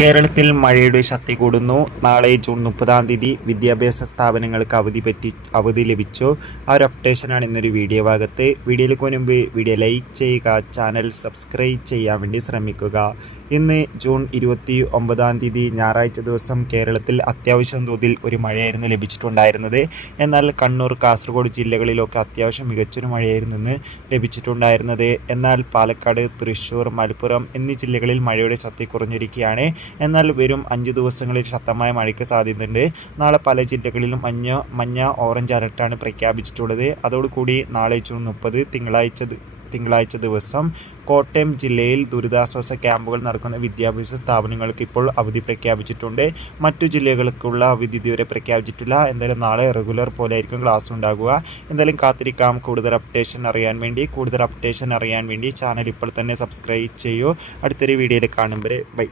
കേരളത്തിൽ മഴയുടെ ശക്തി കൂടുന്നു. നാളെ ജൂൺ 30-ാം തീയതി വിദ്യാഭ്യാസ സ്ഥാപനങ്ങൾക്ക് അവധി ലഭിച്ചു. ആ ഒരു അപ്ഡേഷനാണ് ഇന്നൊരു വീഡിയോ ഭാഗത്ത്. വീഡിയോയിലേക്ക് മുൻപ് വീഡിയോ ലൈക്ക് ചെയ്യുക, ചാനൽ സബ്സ്ക്രൈബ് ചെയ്യാൻ വേണ്ടി ശ്രമിക്കുക. ഇന്ന് ജൂൺ 29-ാം തീയതി ഞായറാഴ്ച ദിവസം കേരളത്തിൽ അത്യാവശ്യം തോതിൽ ഒരു മഴയായിരുന്നു ലഭിച്ചിട്ടുണ്ടായിരുന്നത്. എന്നാൽ കണ്ണൂർ, കാസർഗോഡ് ജില്ലകളിലൊക്കെ അത്യാവശ്യം മികച്ചൊരു മഴയായിരുന്നു ഇന്ന് ലഭിച്ചിട്ടുണ്ടായിരുന്നത്. എന്നാൽ പാലക്കാട്, തൃശ്ശൂർ, മലപ്പുറം എന്നീ ജില്ലകളിൽ മഴയുടെ ശക്തി കുറഞ്ഞിരിക്കുകയാണ്. എന്നാൽ വരും 5 ദിവസങ്ങളിൽ ശക്തമായ മഴയ്ക്ക് സാധ്യതയുണ്ട്. നാളെ പല ജില്ലകളിലും മഞ്ഞ ഓറഞ്ച് അലർട്ടാണ് പ്രഖ്യാപിച്ചിട്ടുള്ളത്. അതോടുകൂടി നാളെ ജൂൺ 30 തിങ്കളാഴ്ച ദിവസം കോട്ടയം ജില്ലയിൽ ദുരിതാശ്വാസ ക്യാമ്പുകൾ നടക്കുന്ന വിദ്യാഭ്യാസ സ്ഥാപനങ്ങൾക്ക് ഇപ്പോൾ അവധി പ്രഖ്യാപിച്ചിട്ടുണ്ട്. മറ്റു ജില്ലകൾക്കുള്ള അവധി ഇതുവരെ പ്രഖ്യാപിച്ചിട്ടില്ല. എന്തായാലും നാളെ റെഗുലർ പോലെ ആയിരിക്കും ക്ലാസ് ഉണ്ടാകുക. എന്തായാലും കാത്തിരിക്കാം കൂടുതൽ അപ്ഡേഷൻ അറിയാൻ വേണ്ടി ചാനൽ ഇപ്പോൾ തന്നെ സബ്സ്ക്രൈബ് ചെയ്യൂ. അടുത്തൊരു വീഡിയോയിൽ കാണും വരെ ബൈ.